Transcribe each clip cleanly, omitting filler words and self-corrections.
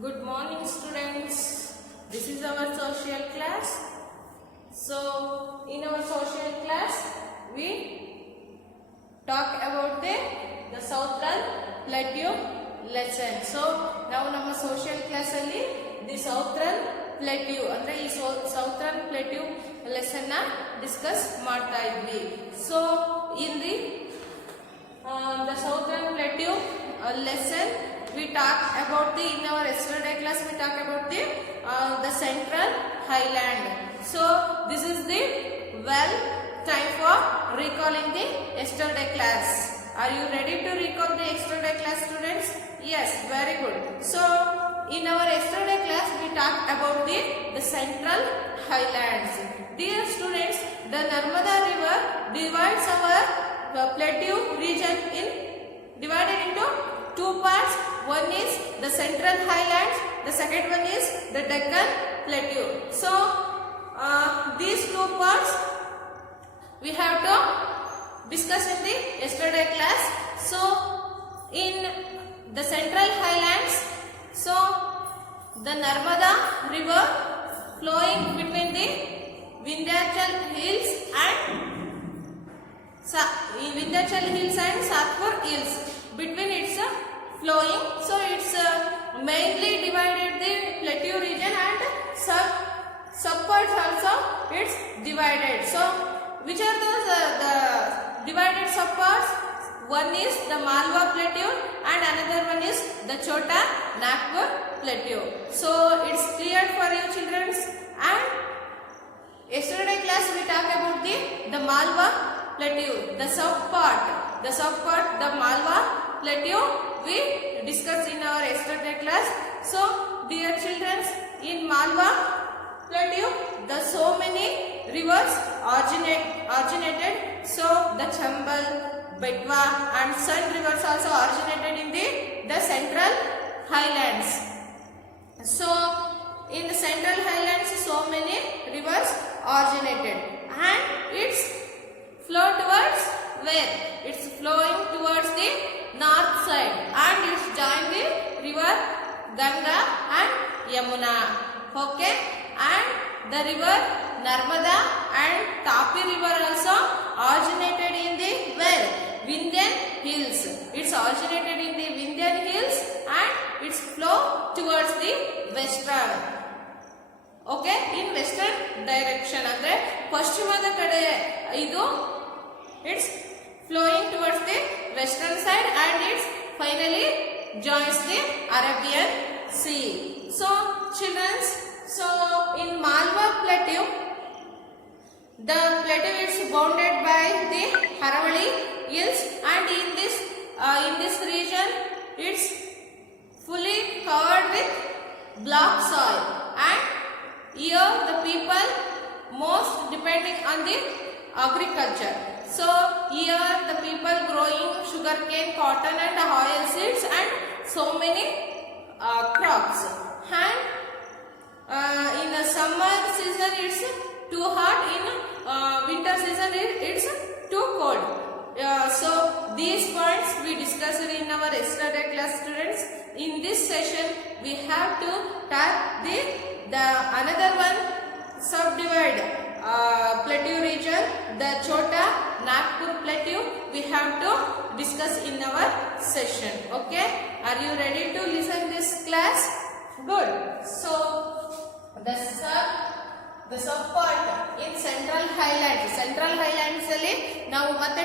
Good morning, students. This is our social class. So, in our social class, we talk about the Southern Plateau lesson. So, now ನಮ್ಮ social class ಅಲ್ಲಿ the Southern Plateau ಅಂದ್ರೆ ಈ Southern Plateau lesson ನ discuss ಮಾಡ್ತಾ ಇದ್ವಿ. So, in the Southern Plateau lesson, we talk about in our yesterday class we talk about the Central Highland. So this is the time for recalling the yesterday class. Are you ready to recall the yesterday class, students? Yes, very good. So in our yesterday class we talked about the Central Highlands. Dear students, the Narmada River divides our plateau region divided into two parts. One is the Central Highlands, the second one is the Deccan Plateau. So these two parts we have to discuss in the yesterday class. So in the Central Highlands, so the Narmada River flowing between the Vindhyachal Hills and Satpur Hills, between its flowing, so it's mainly divided the plateau region and subparts also it's divided. So which are those the divided subparts? One is the Malwa Plateau and another one is the Chota Nagpur Plateau. So it's clear for you, children. And yesterday class we talked about the Malwa Plateau, the subpart, the Malwa Plateau we discussed in our yesterday class. So dear children, in Malwa Plateau the so many rivers originated. So the Chambal, Betwa and Sun rivers also originated in the Central Highlands. So in the Central Highlands so many rivers originated and it's flow towards where? It's flowing towards the north side and it's joined the river Ganga and Yamuna. Okay, and the river Narmada and Tapi river also originated in the where? Vindhyan Hills. It's originated in the Vindhyan Hills and its flow towards the western. Okay, in western direction ಅಂದ್ರೆ ಪಶ್ಚಿಮದ ಕಡೆ ಇದು it's flowing towards the western side and it finally joins the Arabian Sea. So children, so in Malwa Plateau, the plateau is bounded by the Haravali Hills and in this region it's fully covered with black soil and here the people most depending on the agriculture. So here the people growing sugarcane, cotton and oil seeds and so many crops. And in the summer season it's too hot, in winter season it's too cold. So these points we discussed in our yesterday class, students. In this session we have to tag the another one subdivide plateau region, the Chota Nagpur Plateau we have to discuss in our session. Okay, are you ready to listen this class? Good. So the subpart in Central Highlands ಅಲ್ಲಿ ನಾವು ಮತ್ತೆ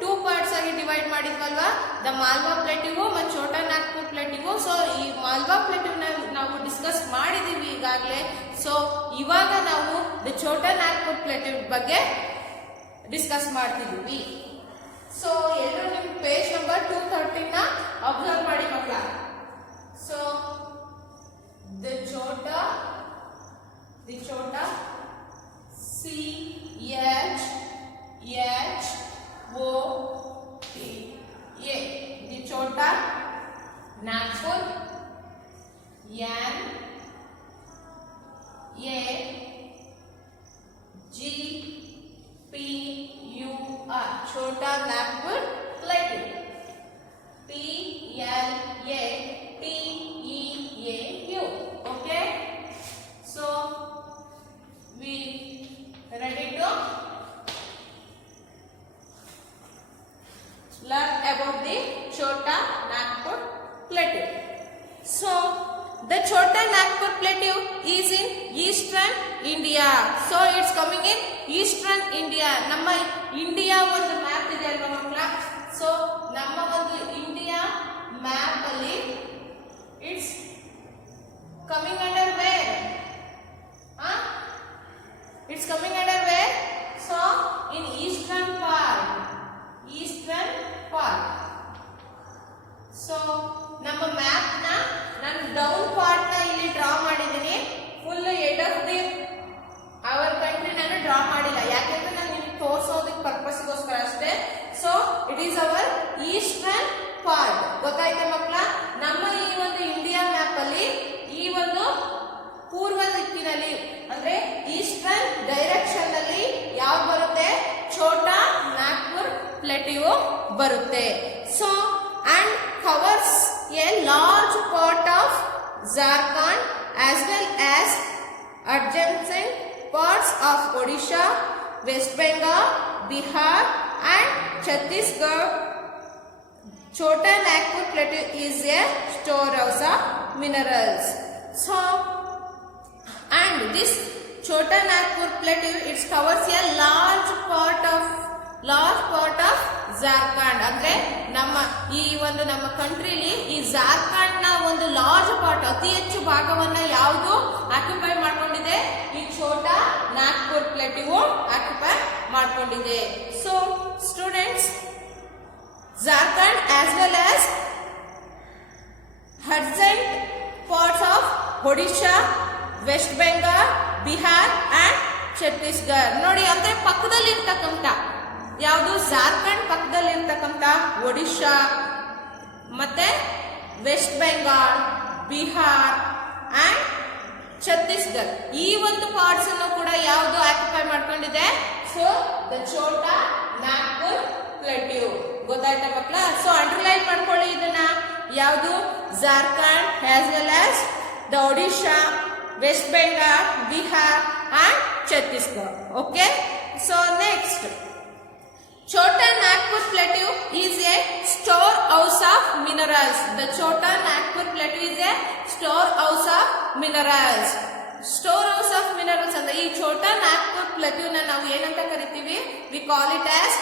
two parts ಆಗಿ divide ಮಾಡಿದ್ವಲ್ವಾ, the Malwa ಪ್ಲೇಟಿಗೂ ಮತ್ತು Chota Nagpur ಪ್ಲೇಟಿಗೂ. So ಈ ಮಾಲ್ವಾ ಪ್ಲೇಟಿವ್ನ ನಾವು discuss ಮಾಡಿದೀವಿ ಈಗಾಗಲೇ. So ಇವಾಗ ನಾವು ದ ಛೋಟಾ ನಾಗ್ಪುರ್ ಪ್ಲೇಟಿವ್ ಬಗ್ಗೆ ಡಿಸ್ಕಸ್ ಮಾಡ್ತಿದ್ದೀವಿ. ಸೊ ಎಲ್ಲರೂ ನಿಮ್ಮ ಪೇಜ್ ನಂಬರ್ 213 ನ ಅಬ್ಸರ್ವ್ ಮಾಡಿ ಮಕ್ಕಳ. So the Chota C-H-H-O-T-A, the Chota Nagpur N-A-G-P-U-R, Chota Nagpur Plateau, P-L-A-T-E So the Chota Nagpur Plateau is in eastern India. So it's coming in eastern India. ನಮ್ಮ India ಒಂದು map ಇದೆ ಅಲ್ವಾ ಮಕ್ಕಳ? So ನಮ್ಮ ಒಂದು India map ಅಲ್ಲಿ it's coming under where? It's coming under where? So in eastern part. Eastern part. So ನಮ್ಮ map ನ ನಾನು ಡೌನ್ ಪಾರ್ಟ್ ನ ಇಲ್ಲಿ ಡ್ರಾ ಮಾಡಿದ್ದೀನಿ. Full head of the our country ನಾನು ಡ್ರಾ ಮಾಡಿಲ್ಲ, ಯಾಕಂದ್ರೆ ನಾನು ನಿಮಗೆ ತೋರಿಸೋದಕ್ಕೆ ಪರ್ಪಸ್ಗೋಸ್ಕರ ಅಷ್ಟೇ. So it is our eastern part. ಗೊತ್ತಾಯ್ತಾ ಮಕ್ಕಳ? ನಮ್ಮ ಈ ಒಂದು ಇಂಡಿಯಾ ಮ್ಯಾಪ್ ಅಲ್ಲಿ ಈ ಒಂದು ಪೂರ್ವ ದಿಕ್ಕಿನಲ್ಲಿ ಅಂದ್ರೆ ಈಸ್ಟರ್ನ್ ಡೈರೆಕ್ಷನ್ ಅಲ್ಲಿ ಯಾವ್ದು ಬರುತ್ತೆ? ಛೋಟಾ ನಾಗ್ಪುರ್ ಪ್ಲೇಟಿಯೋ ಬರುತ್ತೆ. So and covers a large part of Jharkhand as well as adjacent parts of Odisha, West Bengal, Bihar and Chhattisgarh. Chota Nagpur Plateau is a storehouse of minerals. So and this Chota Nagpur Plateau it covers a large part of Jharkhand. ಅಂದ್ರೆ ನಮ್ಮ ಈ ಒಂದು ನಮ್ಮ ಕಂಟ್ರಿಲಿ ಈ ಜಾರ್ಖಂಡ್ ನ ಒಂದು large part ಅತಿ ಹೆಚ್ಚು ಭಾಗವನ್ನ ಯಾವುದು ಆಕ್ಯುಪೈ ಮಾಡ್ಕೊಂಡಿದೆ? ಈ ಛೋಟಾ ನಾಗ್ಪುರ್ ಪ್ಲೇಟಿಯೋ ಆಕ್ಯುಪೈ ಮಾಡ್ಕೊಂಡಿದೆ. So students, Jharkhand as well as adjacent parts of Odisha, West Bengal, Bihar and Chhattisgarh ನೋಡಿ, ಅಂದ್ರೆ ಪಕ್ಕದಲ್ಲಿ ಇರ್ತಕ್ಕಂಥ ಯಾವುದು? ಜಾರ್ಖಂಡ್ ಪಕ್ಕದಲ್ಲಿ ಇರ್ತಕ್ಕಂಥ ಒಡಿಶಾ ಮತ್ತೆ ವೆಸ್ಟ್ ಬೆಂಗಾಲ್, ಬಿಹಾರ್ ಅಂಡ್ ಛತ್ತೀಸ್ಗಢ ಈ ಒಂದು ಪಾರ್ಟ್ಸ್ ಅನ್ನು ಕೂಡ ಯಾವುದು ಆಕ್ಯುಪೈ ಮಾಡ್ಕೊಂಡಿದೆ? So the Chota Nagpur plateau. ಗೊತ್ತಾಯ್ತಾ ಮಕ್ಕಳ? ಸೊ ಅಂಡರ್ಲೈನ್ ಮಾಡ್ಕೊಳ್ಳಿ ಇದನ್ನ. ಯಾವುದು? Jharkhand as well as the Odisha, West Bengal, Bihar and Chhattisgarh. Okay. So next, Chota Nagpur Plateau is a storehouse of minerals. The Chota Nagpur Plateau is a storehouse of minerals. Storehouse of minerals ಅಂದ್ರೆ ಈ Chota Nagpur Plateau ನ ನಾವು ಏನಂತ ಕರಿತೀವಿ? We call it as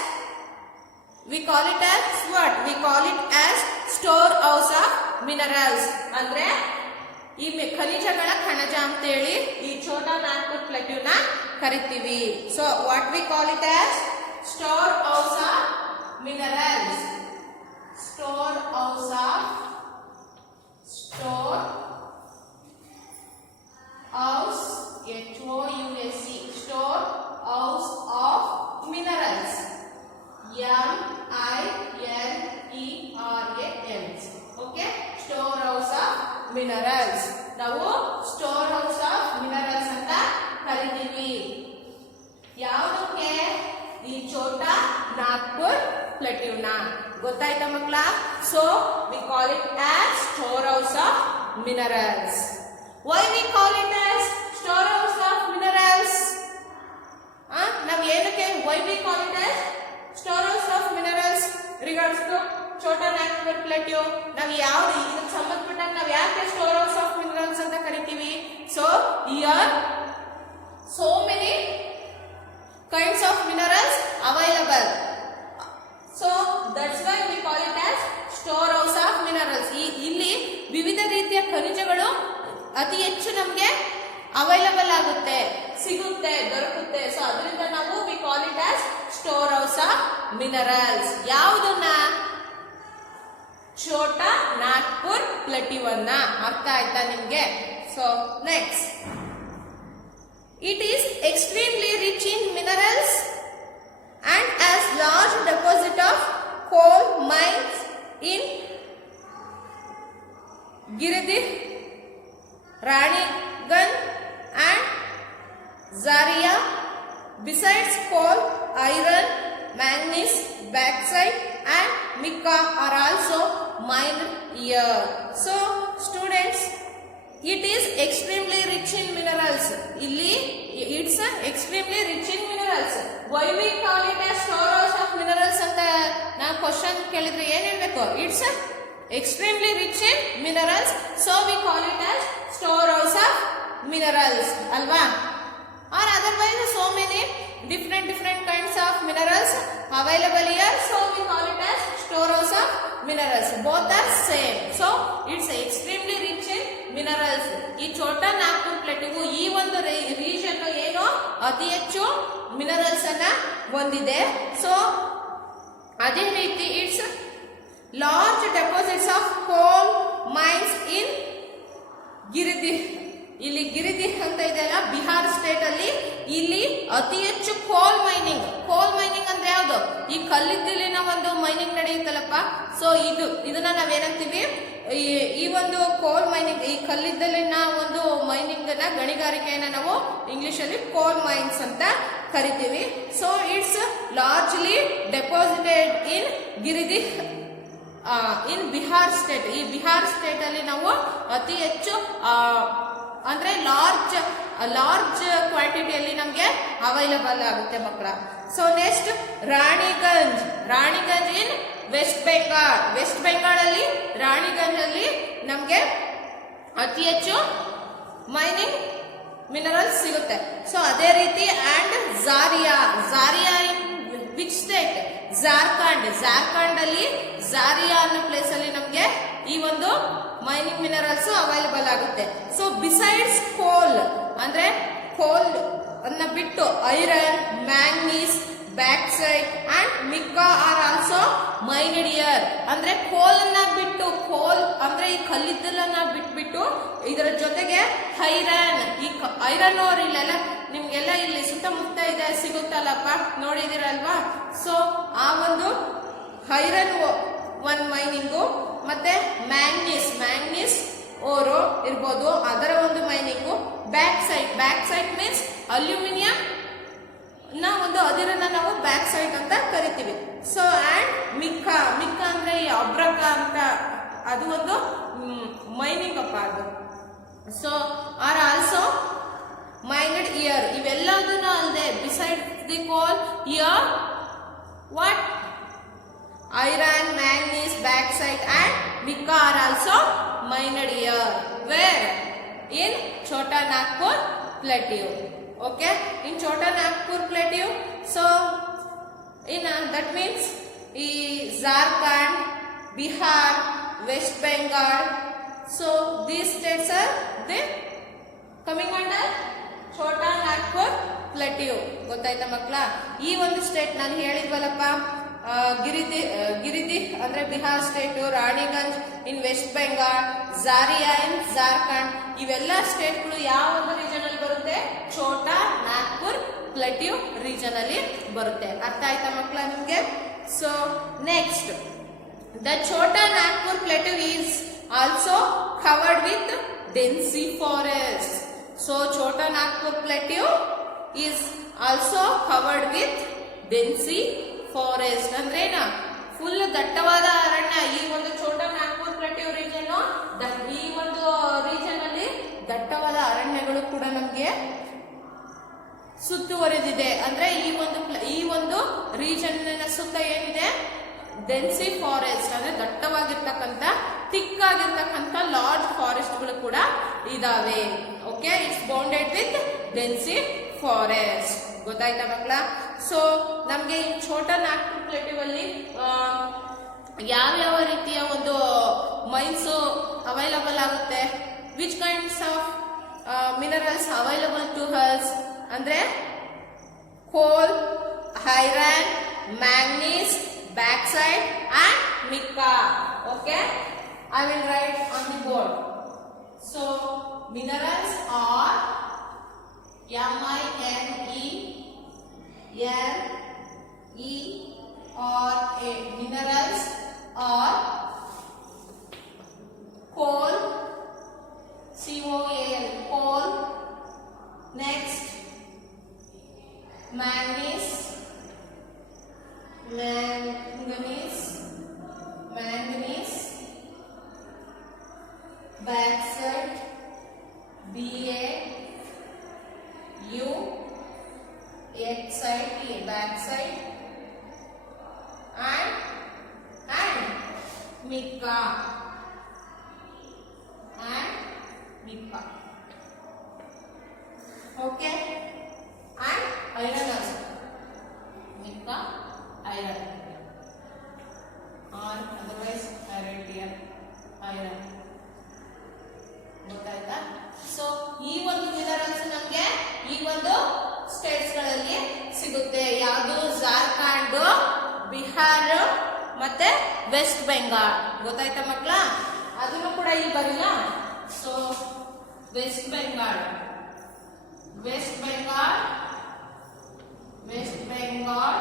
what? We call it as storehouse of minerals. ಅಂದ್ರೆ ಈ ಖನಿಜಗಳ ಕಣಜ ಅಂತ ಹೇಳಿ ಈ Chota Nagpur Plateau ನ ಕರಿತೀವಿ. So what we call it as? Storehouse of minerals. Storehouse of H-O-U-S-E. Storehouse of minerals. M-I-N-E-R-A-L. Okay. Storehouse of minerals. ನಾವು storehouse of minerals ಅಂತ ಕರಿತೀವಿ. ಯಾವುದಕ್ಕೆ? ಈ ಛೋಟಾ ನಾಗ್ಪುರ್ ಪ್ಲೇಟ್ಯೂನ. ಗೊತ್ತಾಯ್ತಾ ಮಕ್ಕಳ? So we call it as store house of minerals. Why we call it as store house of minerals? ನಾವು ಏನಕ್ಕೆ why we call it as store house of minerals regards to Chota Nagpur plateau? ನಾವು ಯಾವ್ದು ಇದಕ್ಕೆ ಸಂಬಂಧಪಟ್ಟಾಗ ನಾವು ಯಾಕೆ ಸ್ಟೋರ್ ಹೌಸ್ ಆಫ್ ಮಿನರಲ್ಸ್ ಅಂತ ಕರಿತೀವಿ? So here so many kinds of minerals available, so that's why we call it as storehouse of minerals. ಇಲ್ಲಿ ವಿವಿಧ ರೀತಿಯ ಖನಿಜಗಳು ಅತಿ ಹೆಚ್ಚು ನಮಗೆ ಅವೈಲಬಲ್ ಆಗುತ್ತೆ, ಸಿಗುತ್ತೆ, ದೊರಕುತ್ತೆ. ಸೊ ಅದರಿಂದ ನಾವು we call it as storehouse of minerals. ಯಾವುದನ್ನ? ಛೋಟಾ ನಾಗ್ಪುರ್ ಪ್ಲೇಟ್ಯೂವನ್ನ. ಅರ್ಥ ಆಯ್ತಾ ನಿಮ್ಗೆ? So next, it is extremely rich in minerals and has large deposit of coal mines in Giridih, Raniganj and Zaria. Besides coal, iron, manganese, bauxite and mica are also mined here. So students, it is extremely rich in minerals. Illi it's extremely rich in minerals. Why we call it as storehouse minerals ಅಂತ ನಾವು question ಕೇಳಿದ್ರೆ ಏನ್ ಹೇಳ್ಬೇಕು? It's extremely rich in minerals, so we call it as storehouse of minerals, alva? Or otherwise so many different kinds of minerals available here, so we call it as storehouse of minerals. Both are same, so it's extremely rich in minerals. ಈ ಛೋಟಾ ನಾಗ್ಪುರ್ ಪ್ಲೇಟಿಗೂ ಈ ಒಂದು region ಏನು ಅತಿ ಹೆಚ್ಚು minerals ಅನ್ನ ಹೊಂದಿದೆ. So ಅದೇ ರೀತಿ it's large deposits of coal mines in Giridih. ಇಲ್ಲಿ ಗಿರಿದಿ ಅಂತ ಇದೆಯಲ್ಲ ಬಿಹಾರ್ ಸ್ಟೇಟ್ ಅಲ್ಲಿ, ಇಲ್ಲಿ ಅತಿ ಹೆಚ್ಚು ಕೋಲ್ ಮೈನಿಂಗ್ ಅಂದ್ರೆ ಯಾವ್ದು? ಈ ಕಲ್ಲಿದ್ದಲಿನ ಒಂದು ಮೈನಿಂಗ್ ನಡೆಯುತ್ತಲ್ಲಪ್ಪ. ಸೊ ಇದನ್ನ ನಾವೇನಂತೀವಿ, ಈ ಒಂದು ಕೋಲ್ ಮೈನಿಂಗ್, ಈ ಕಲ್ಲಿದ್ದಲಿನ ಒಂದು ಮೈನಿಂಗ್ ನ ಗಣಿಗಾರಿಕೆಯನ್ನ ನಾವು ಇಂಗ್ಲಿಷ್ ಅಲ್ಲಿ ಕೋಲ್ ಮೈನ್ಸ್ ಅಂತ ಕರಿತೀವಿ. So it's largely deposited in Giridih in Bihar state. ಈ ಬಿಹಾರ್ ಸ್ಟೇಟ್ ಅಲ್ಲಿ ನಾವು ಅತಿ ಹೆಚ್ಚು ಅಂದ್ರೆ ಲಾರ್ಜ್ ಕ್ವಾಂಟಿಟಿಯಲ್ಲಿ ನಮ್ಗೆ ಅವೈಲಬಲ್ ಆಗುತ್ತೆ ಮಕ್ಕಳ. ಸೊ ನೆಕ್ಸ್ಟ್ ರಾಣಿಗಂಜ್ ಇನ್ ವೆಸ್ಟ್ ಬೆಂಗಾಲ್ ಅಲ್ಲಿ ರಾಣಿಗಂಜ್ ಅಲ್ಲಿ ನಮ್ಗೆ ಅತಿ ಹೆಚ್ಚು ಮೈನಿಂಗ್ ಮಿನರಲ್ಸ್ ಸಿಗುತ್ತೆ. ಸೊ ಅದೇ ರೀತಿ and Jharia in which state? Jharkhand ಅಲ್ಲಿ ಝಾರಿಯಾ ಅನ್ನೋ ಪ್ಲೇಸ್ ಅಲ್ಲಿ ನಮ್ಗೆ ಈ ಒಂದು ಮೈನಿಂಗ್ ಮಿನರಲ್ಸ್ ಅವೈಲಬಲ್ ಆಗುತ್ತೆ. ಸೊ ಬಿಸೈಡ್ಸ್ ಕೋಲ್ ಅಂದ್ರೆ ಕೋಲ್ ಅನ್ನ ಬಿಟ್ಟು iron, manganese, bauxite and mica are also mined here. ಅಂದ್ರೆ ಕೋಲ್ ಅಂದ್ರೆ ಈ ಕಲ್ಲಿದ್ದಲನ್ನ ಬಿಟ್ಬಿಟ್ಟು ಇದರ ಜೊತೆಗೆ ಐರನ್ ಓರ್ ಇಲ್ಲೆಲ್ಲ ನಿಮ್ಗೆಲ್ಲ ಇಲ್ಲಿ ಸುತ್ತಮುತ್ತ ಇದೆ ಸಿಗುತ್ತಲ್ಲಪ್ಪ, ನೋಡಿದಿರಲ್ವಾ? ಸೊ ಆ ಒಂದು ಐರನ್ ಒನ್ ಮೈನಿಂಗು ಮತ್ತೆ ಮ್ಯಾಂಗ್ನೀಸ್ ಓರೋ ಇರ್ಬೋದು, ಅದರ ಒಂದು ಮೈನಿಂಗು. ಬ್ಯಾಕ್ಸೈಟ್ ಮೀನ್ಸ್ ಅಲ್ಯೂಮಿನಿಯಂ ನ ಒಂದು ಅದಿರನ್ನ ನಾವು ಬ್ಯಾಕ್ಸೈಟ್ ಅಂತ ಕರಿತೀವಿ. ಸೊ ಅಂಡ್ ಮಿಕ್ಕಾ ಅಂದ್ರೆ ಈ ಅಬ್ರಕ ಅಂತ ಅದು ಒಂದು ಮೈನಿಂಗ್ ಅಪ್ಪ ಅದು. So are also mined here. ಇವೆಲ್ಲದನ್ನ ಅಲ್ಲದೆ beside the coal here what? Iron, manganese, bauxite and mica are also mined here. Where? In Chota Nagpur Plateau. Okay? In Chota Nagpur Plateau. So, that means Jharkhand, Bihar, West Bengal. So, these states are coming under Chota Nagpur Plateau. ಗೊತ್ತಾಯ್ತಾ ಮಕ್ಕಳ? ಈ ಒಂದು state ನಾನು ಹೇಳಿದ್ವಲ್ಲಪ್ಪ, ಗಿರಿದಿ ಅಂದ್ರೆ Bihar state, Raniganj ಇನ್ West Bengal, Jharia ಇನ್ ಜಾರ್ಖಂಡ್. ಇವೆಲ್ಲ ಸ್ಟೇಟ್ಗಳು ಯಾವ ಒಂದು region ಅಲ್ಲಿ ಬರುತ್ತೆ? ಛೋಟಾ ನಾಗ್ಪುರ್ ಪ್ಲೇಟ್ಯೂ ರೀಜನ್ ಅಲ್ಲಿ ಬರುತ್ತೆ. ಅರ್ಥ ಆಯ್ತಾ ಮಕ್ಕಳ ನಿಮ್ಗೆ? So next, the Chota Nagpur plateau is also covered with dense forest. So Chota Nagpur plateau is also covered with dense forest. ಅಂದ್ರೇನ? ಫುಲ್ ದಟ್ಟವಾದ ಅರಣ್ಯ. ಈ ಒಂದು ಛೋಟಾ ನಾಗ್ಪುರ್ ಪ್ಲೇಟ್ಯೂ ರೀಜನ್, ಈ ಒಂದು ರೀಜನ್ ಅಲ್ಲಿ ದಟ್ಟವಾದ ಅರಣ್ಯಗಳು ಕೂಡ ನಮ್ಗೆ ಸುತ್ತುವರೆದಿದೆ. ಅಂದ್ರೆ ಈ ಒಂದು ರೀಜನ್ ಸುತ್ತ ಏನಿದೆ? ಡೆನ್ಸಿ ಫಾರೆಸ್ಟ್ ಅಂದ್ರೆ ದಟ್ಟವಾಗಿರ್ತಕ್ಕಂಥ ತಿಕ್ಕಾಗಿರ್ತಕ್ಕಂಥ ಲಾರ್ಜ್ ಫಾರೆಸ್ಟ್ ಗಳು ಕೂಡ ಇದಾವೆ. Okay, it's bounded with dense forest. ಗೊತ್ತಾಯ್ತಾ ಮಕ್ಕಳ? ಸೊ ನಮ್ಗೆ ಈ ಛೋಟಾ ನಾಗ್ಪುರ್ ಪ್ಲೇಟ್ಯೂ ಅಲ್ಲಿ ಯಾವ ರೀತಿಯ ಒಂದು ಮೈನ್ಸ್ ಅವೈಲಬಲ್ ಆಗುತ್ತೆ? Which kinds of minerals available to us ಅಂದ್ರೆ coal, iron, manganese, bauxite and mica. Okay, I will write on the board. So minerals are M-I-N-E-R-A. Minerals are coal, C-O-A-L, coal. Next, manganese, bauxite, B-A-U-X-I-T, bauxite, and mica. Mica. Okay, and iron also. Mica, iron, or otherwise iridium, iron. ಗೊತ್ತಾಯ್ತಾ? So ಈ ಒಂದು minerals ನಮಗೆ ಈ ಒಂದು States ಗಳಲ್ಲಿ ಸಿಗುತ್ತೆ. ಯಾವುದು? ಜಾರ್ಖಂಡ್, ಬಿಹಾರ ಮತ್ತೆ ವೆಸ್ಟ್ ಬೆಂಗಾಲ್. ಗೊತ್ತಾಯ್ತಾ ಮಕ್ಕಳ? ಅದನ್ನು ಕೂಡ ಇಲ್ಲಿ ಬರಿಲ್ಲ. So West Bengal, West Bengal, West Bengal.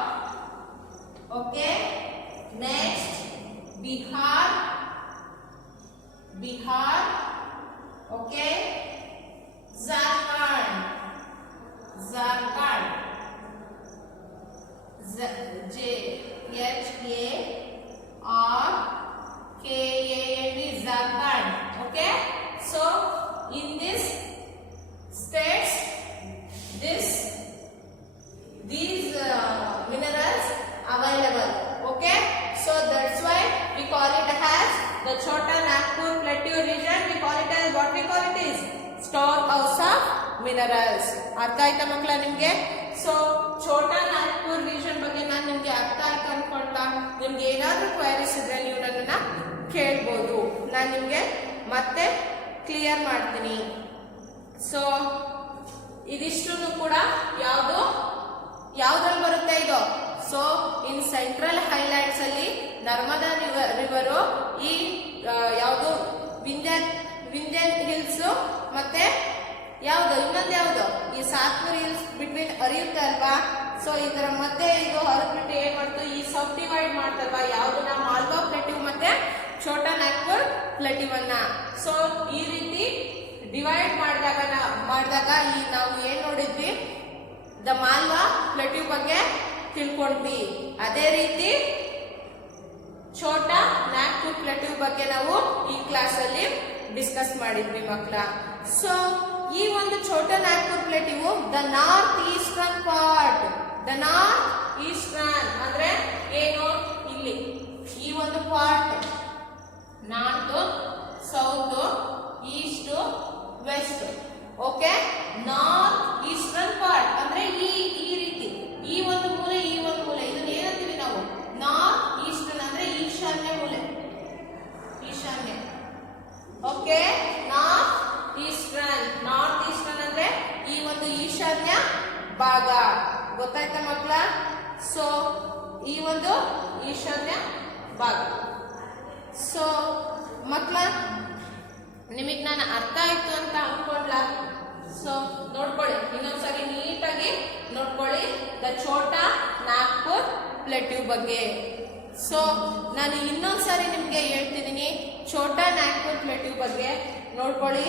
Okay, next Bihar, Bihar. Okay, Jharkhand, Jharkhand, Jharkhand, Jharkhand. Okay, so in this states, these minerals available. Okay, so that's why we call it as the Chota Nagpur Plateau region. We call it as what we call it is storehouse of minerals. ಅರ್ಥ ಆಯ್ತಾ ಮಕ್ಕಳ ನಿಮ್ಗೆ? So Chota Nagpur region ಬಗ್ಗೆ ನಾನು ನಿಮ್ಗೆ ಅರ್ಥ ಆಯ್ತು ಅನ್ಕೊಂಡ ನಿಮ್ಗೆ ಏನಾದ್ರೂ ಕ್ವೈರೀಸ್ ಇದ್ರೆ ನೀವು ನನ್ನನ್ನ ಕೇಳ್ಬೋದು. ನಾನು ನಿಮ್ಗೆ ಮತ್ತೆ ಕ್ಲಿಯರ್ ಮಾಡ್ತೀನಿ. ಸೊ ಇದಿಷ್ಟು ಕೂಡ ಯಾವ್ದ್ರಲ್ಲಿ ಬರುತ್ತೆ ಇದು? ಸೊ ಇನ್ ಸೆಂಟ್ರಲ್ ಹೈಲ್ಯಾಂಡ್ಸ್ ಅಲ್ಲಿ ನರ್ಮದಾ ರಿವರು, ಈ ಯಾವುದು ವಿಂಧ್ಯನ್ ಹಿಲ್ಸ್, ಮತ್ತೆ ಇನ್ನೊಂದು ಯಾವುದು ಈ ಸಾತ್ಪುರ್ ಹಿಲ್ಸ್ ಬಿಟ್ವೀನ್ ಹರಿಯುತ್ತೆ ಅಲ್ವಾ? ಸೊ ಇದರ ಮಧ್ಯೆ ಇದು ಹರಿದ್ಬಿಟ್ಟು ಏನ್ ಮಾಡ್ತು, ಈ ಸಬ್ ಡಿವೈಡ್ ಮಾಡ್ತಲ್ವಾ ಯಾವ್ದನ್ನ? ಮಾಲ್ವಾ ಪ್ಲೇಟ್ಯೂ ಮತ್ತೆ ಛೋಟಾ ನಾಗ್ಪುರ್ ಪ್ಲೇಟ್ಯೂ ಅನ್ನ. ಸೊ ಈ ರೀತಿ ಡಿವೈಡ್ ಮಾಡಿದಾಗ ಈ ನಾವು ಏನ್ ನೋಡಿದ್ವಿ? ದ ಮಾಲ್ವಾ ಪ್ಲೇಟ್ಯೂ ಬಗ್ಗೆ ತಿಳ್ಕೊಂಡ್ವಿ. ಅದೇ ರೀತಿ ಛೋಟಾ ನಾಗ್ಪುರ್ ಪ್ಲೇಟ್ಯೂ ಬಗ್ಗೆ ನಾವು ಈ ಕ್ಲಾಸ್ ಅಲ್ಲಿ ಡಿಸ್ಕಸ್ ಮಾಡಿದ್ವಿ ಮಕ್ಕಳ. ಸೊ ಈ ಒಂದು Chota Nagpur plateau the north eastern part, the north eastern ಅಂದ್ರೆ ಏನು? ಇಲ್ಲಿ ಈ ಒಂದು part north, south, east, west. Okay, north eastern part ಅಂದ್ರೆ ಈ ರೀತಿ ಈ ಒಂದು ಮೂಲೆ ಇದನ್ನ ಏನಂತೀವಿ ನಾವು? ನಾರ್ತ್ ಈಸ್ಟರ್ನ್ ಅಂದ್ರೆ ಈಶಾನ್ಯ ಮೂಲೆ, ಈಶಾನ್ಯ. ಓಕೆ, ನಾರ್ತ್ ಈಸ್ಟರ್ನ್ ಅಂದ್ರೆ ಈ ಒಂದು ಈಶಾನ್ಯ ಭಾಗ. ಗೊತ್ತಾಯ್ತಾ ಮಕ್ಕಳ? ಸೊ ಈ ಒಂದು ಈಶಾನ್ಯ ಭಾಗ. ಸೊ ಮಕ್ಕಳ ನಿಮಗೆ ನಾನು ಅರ್ಥ ಆಯ್ತು ಅಂತ ಅನ್ಕೊಂಡ್ಲಾ? ಸೊ ನೋಡ್ಕೊಳ್ಳಿ, ಇನ್ನೊಂದ್ಸರಿ ನೀಟಾಗಿ ನೋಡ್ಕೊಳ್ಳಿ ದ ಛೋಟಾ ನಾಗ್ಪುರ್ ಪ್ಲೇಟ್ಯೂ ಬಗ್ಗೆ. ಸೊ ನಾನು ಇನ್ನೊಂದ್ಸರಿ ನಿಮ್ಗೆ ಹೇಳ್ತಿದ್ದೀನಿ ಛೋಟಾ ನಾಗ್ಪುರ್ ಪ್ಲೇಟ್ಯೂ ಬಗ್ಗೆ ನೋಡ್ಕೊಳ್ಳಿ.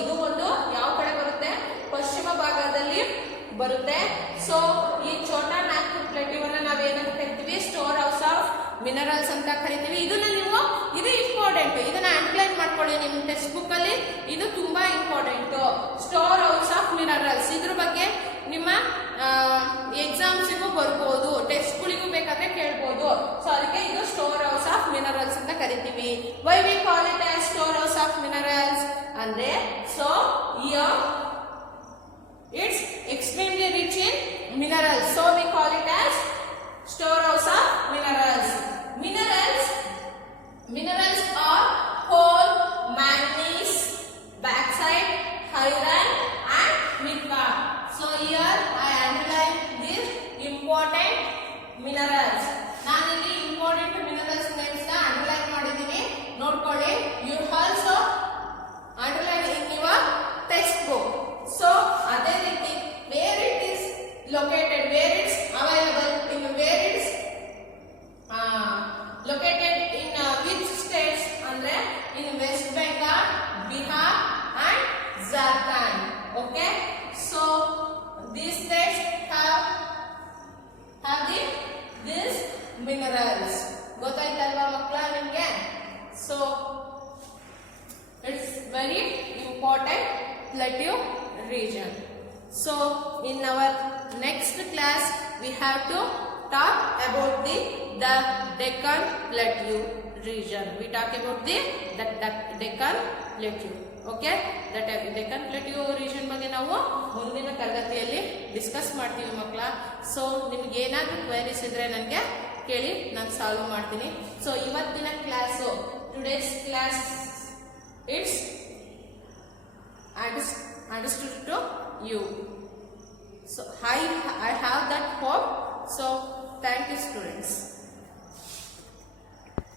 ಇದು ಒಂದು ಯಾವ ಕಡೆ ಬರುತ್ತೆ? ಪಶ್ಚಿಮ ಭಾಗದಲ್ಲಿ ಬರುತ್ತೆ. ಸೊ ಈ ಛೋಟಾ ನಾಗ್ಪುರ್ ಪ್ಲೇಟ್ಯೂ ಅನ್ನ ನಾವೇನಂತ ಕರಿತೀವಿ? ಸ್ಟೋರ್ ಹೌಸ್ ಆಫ್ ಮಿನರಲ್ಸ್ ಅಂತ ಕರಿತೀವಿ. ಇದು ಇಂಪಾರ್ಟೆಂಟ್, ಇದನ್ನ ಅಂಡರ್ಲೈನ್ ಮಾಡ್ಕೊಳ್ಳಿ ನಿಮ್ಮ ಟೆಕ್ಸ್ಟ್ ಬುಕ್ ಅಲ್ಲಿ. ಇದು ತುಂಬಾ important, store house of minerals. ಇದ್ರ ಬಗ್ಗೆ ನಿಮ್ಮ ಎಕ್ಸಾಮ್ಸಿಗೂ ಬರ್ಬೋದು, ಟೆಸ್ಟ್ಗಳಿಗೂ ಬೇಕಾದ್ರೆ ಕೇಳ್ಬೋದು. ಸೊ ಅದಕ್ಕೆ ಇದು ಸ್ಟೋರ್ ಹೌಸ್ ಆಫ್ ಮಿನರಲ್ಸ್ ಅಂತ ಕರಿತೀವಿ. Why we call it as store house of minerals ಅಂದ್ರೆ, so it's extremely rich in minerals. So we call it as store house of minerals. Minerals are coal, manganese, bauxite, iron and mica. So here I underline these important minerals. ನಾನು ಇಲ್ಲಿ important minerals names ನ underline ಮಾಡಿದ್ದೀನಿ, ನೋಡ್ಕೊಳ್ಳಿ. You also underline in your textbook. So ಅದೇ ರೀತಿ where it is located, where it's available, in where it's located in which states andre in West Bengal, Bihar and Jharkhand. Okay, so these states have these minerals. ಗೊತ್ತಾಯ್ತಲ್ವಾ ಮಕ್ಕಳ ನಿಮಗೆ? So it's very important plateau region. So in our next class we have to talk about the Deccan Plateau region. We talk about the Deccan Plateau. Okay Deccan plateau region ಬಗ್ಗೆ ನಾವು ಮುಂದಿನ ತರಗತಿಯಲ್ಲಿ discuss ಮಾಡ್ತೀವಿ ಮಕ್ಕಳ. So ನಿಮ್ಗೆ ಏನಾದರೂ queries ಇದ್ರೆ ನನಗೆ ಕೇಳಿ, ನಾನು ಸಾಲ್ವ್ ಮಾಡ್ತೀನಿ. ಸೊ ಇವತ್ತಿನ class, today's class it's understood to you. So I have that hope. So thank you students.